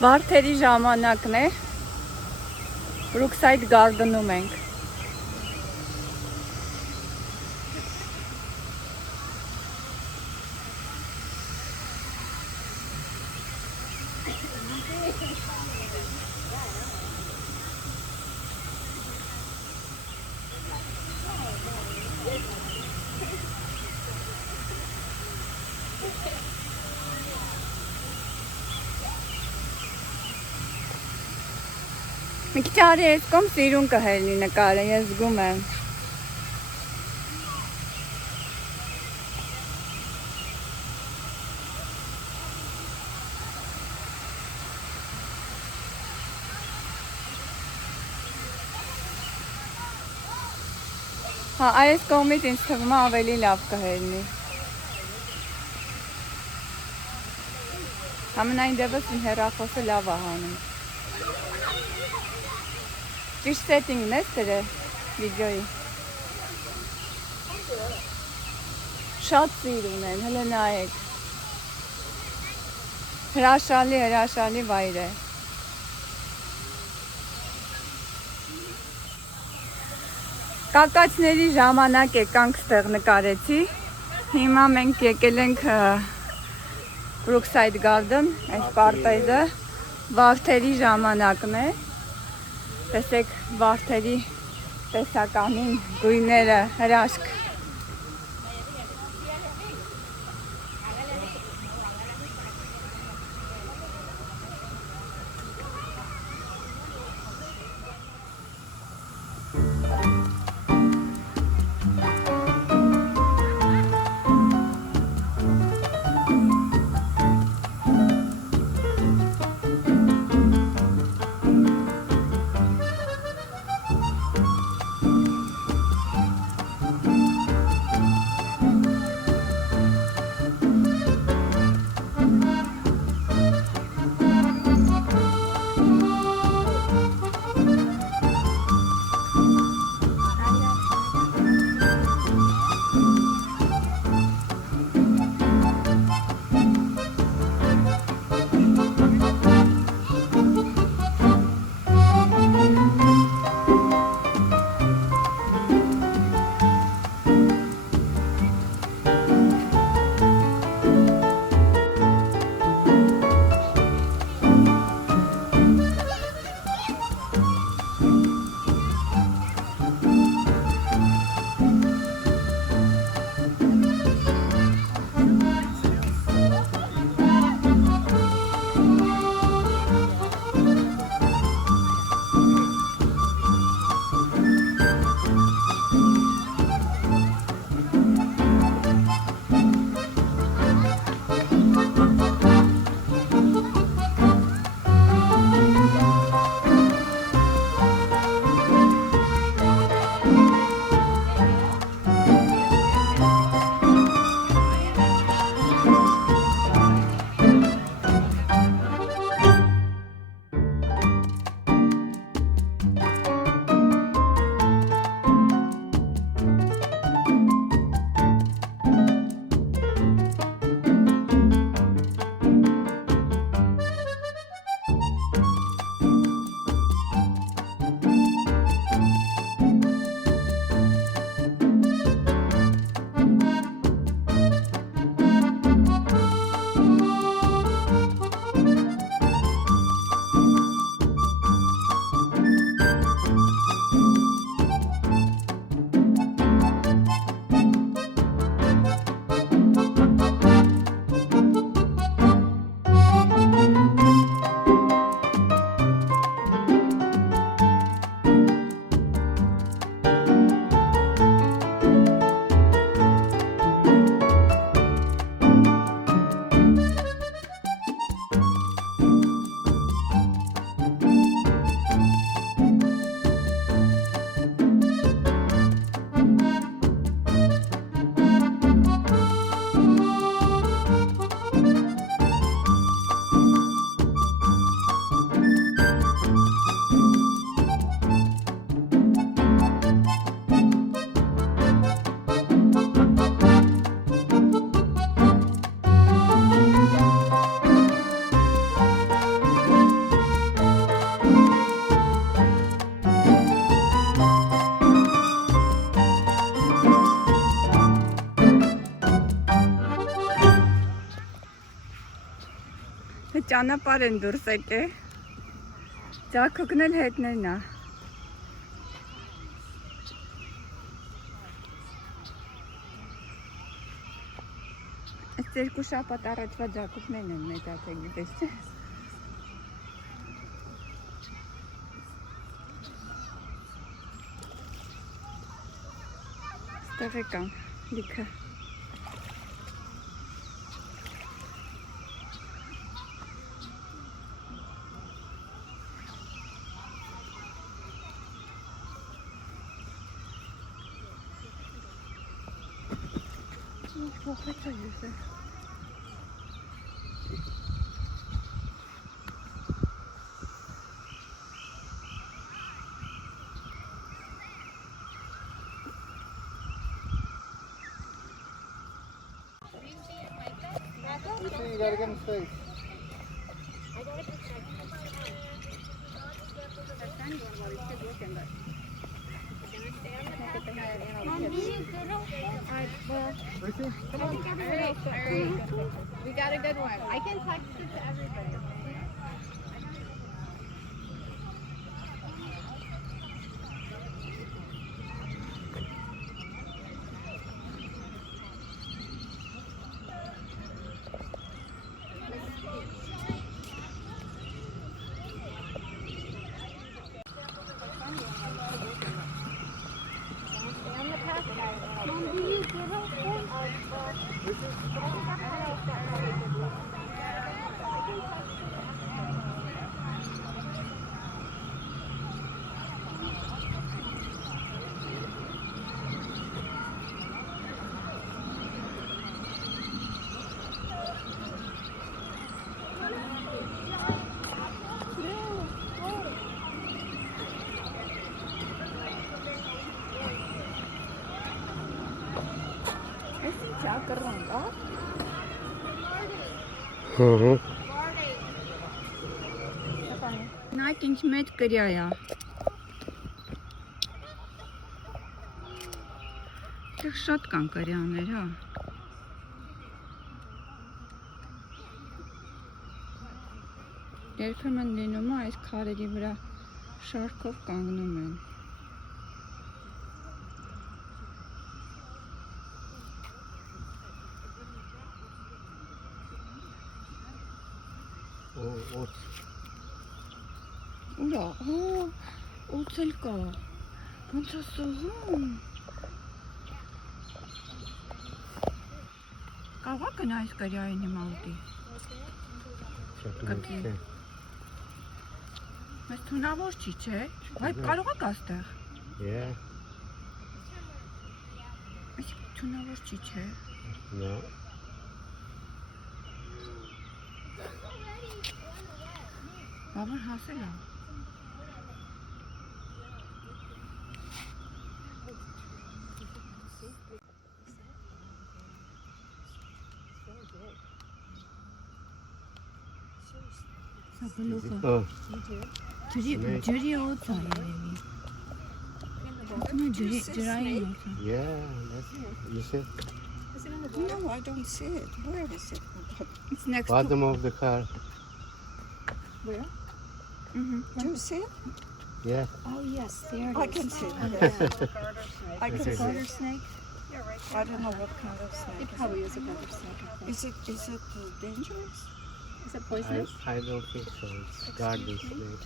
Վարդերի ժամանակն է, Brookside Gardeնում ենք։ Մի քիչ արի այս կողմ սիրուն կհելնի նկարը, ես զգում եմ։ Հա, այս կողմից ինձ թվում է ավելի լավ կհելնի։ Համենայն դեպս իմ հեռախոսը լավ է հանում։ Ճիշտ սետինգն ես դրել վիդեոյի։ Շատ սիր ունեն, հələ նայեք։ Հրաշալի վայր է։ Կակացների ժամանակ եկանք ստեղ նկարեցի։ Հիմա մենք եկել ենք Brookside Garden, այս պարտեզը, վարդերի ժամանակն է։ Տեսեք վարդերի տեսականին, գույները, հրաշք։ ճանապարհ են դուրս եկել։ Ճակուկն էլ հետներն է։ Այս երկու շաբաթ առաջվա ճակուկներն են մեծացել, գիտես չէ։ Ստեղ եկան լիքը։ Փոխեցա յուսը։ You gotta get in space. We got a good one. I can text it to everybody. Նայք ինչ մեծ կրյա է։ Դեռ շատ կան կրյաներ, հա։ Երբեմն լինում է այս քարերի վրա շարքով կանգնում են։ Ուրա, օծել կա, ոնց է սողում։ Կաղա կնա այս կրյային հիմա ուտի։ Կտի։ Մեզ թունավոր չի, չէ։ Վայ, կարող եք աստեղ։ Այս թունավոր չի, չէ։ No. Բաբան հասել է։ Oh. Ջրի օծ է երևի։ Ջրային օծ է։ You see? No, I don't see it. Where is it? It's next to... Bottom of the car. Where? Mhm. Do you see it? Yeah. Oh yes, there I it can is. see it. I can It's see a it. Garter snake. I don't know what kind of snake. It probably is a garter snake. I think. Is it dangerous? Is it poisonous? I don't think so. It's garden snake.